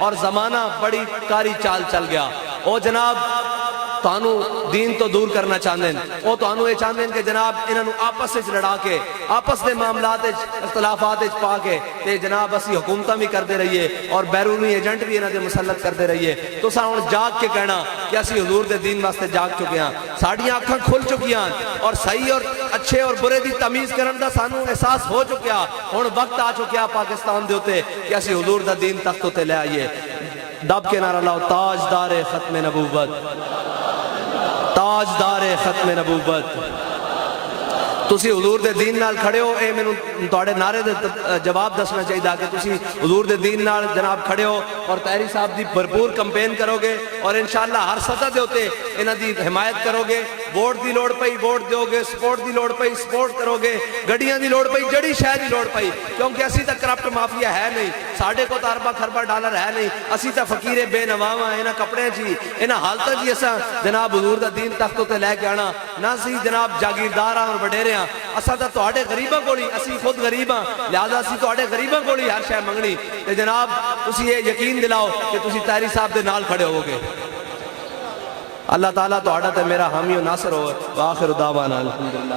اور زمانہ بڑی کاری چال چل گیا. او جناب تانوں دین تو دور کرنا چاہتے ہیں, وہ تانوں یہ چاہتے ہیں کہ جناب انہوں نے آپس سے لڑا کے آپس دے معاملات اختلافات پا کے تے جناب اسی حکومتہ بھی کرتے رہیے اور بیرونی ایجنٹ بھی انہوں نے مسلط کرتے رہیے. تو سا ہوں جاگ کے کہنا کہ اسی حضور دے دین واسطے جاگ چکے ہیں, ساڑیاں آنکھاں کھل چکی ہیں اور صحیح اور اچھے اور برے دی تمیز کرن دا سانوں احساس ہو چکیا. ہوں وقت آ چکیا پاکستان دے ہوتے کہ اسی حضور دا دین تخت ہوتے لے آئیے. دب کے نعرہ لاؤ, تاجدار ختم نبوت, تاجدار ختم نبوت. تسی حضور دے دین نال کھڑے ہو, اے میں توڑے نعرے دے جواب دسنا چاہیے کہ تسی حضور دے دین نال جناب کھڑے ہو اور تحری صاحب دی بھرپور کمپین کرو گے اور انشاءاللہ ہر سطح دے ہوتے انہاں دی حمایت کرو گے. ووٹ دی لوڑ پئی ووٹ دیو گے, سپورٹ دی لوڑ پئی سپورٹ کرو گے, گڑیاں دی لوڑ پئی جڑی شہر دی لوڑ پئی, کیونکہ اسی تا کرپٹ مافیا ہے نہیں, ساڑھے کو تاربہ خربہ ڈالر ہے نہیں, اسی تا فقیر بے نواما انہاں کپڑے جی انہاں حالتا جی اسا جناب حضور دا دین تختوں تے لے کے آنا نہ سی جناب جاگیردار اور وڈیرے ہیں. اسا تا توڑے غریباں کولی, اسی خود غریباں لہذا اسی توڑے غریباں کولی ہر شے منگنی. تے جناب تسی یہ یقین دلاؤ کہ تسی تحری صاحب دے نال کھڑے ہو گے. اللہ تعالیٰ تو آڑا تے میرا حامی و ناصر ہو. وآخر دعوانا الحمدللہ.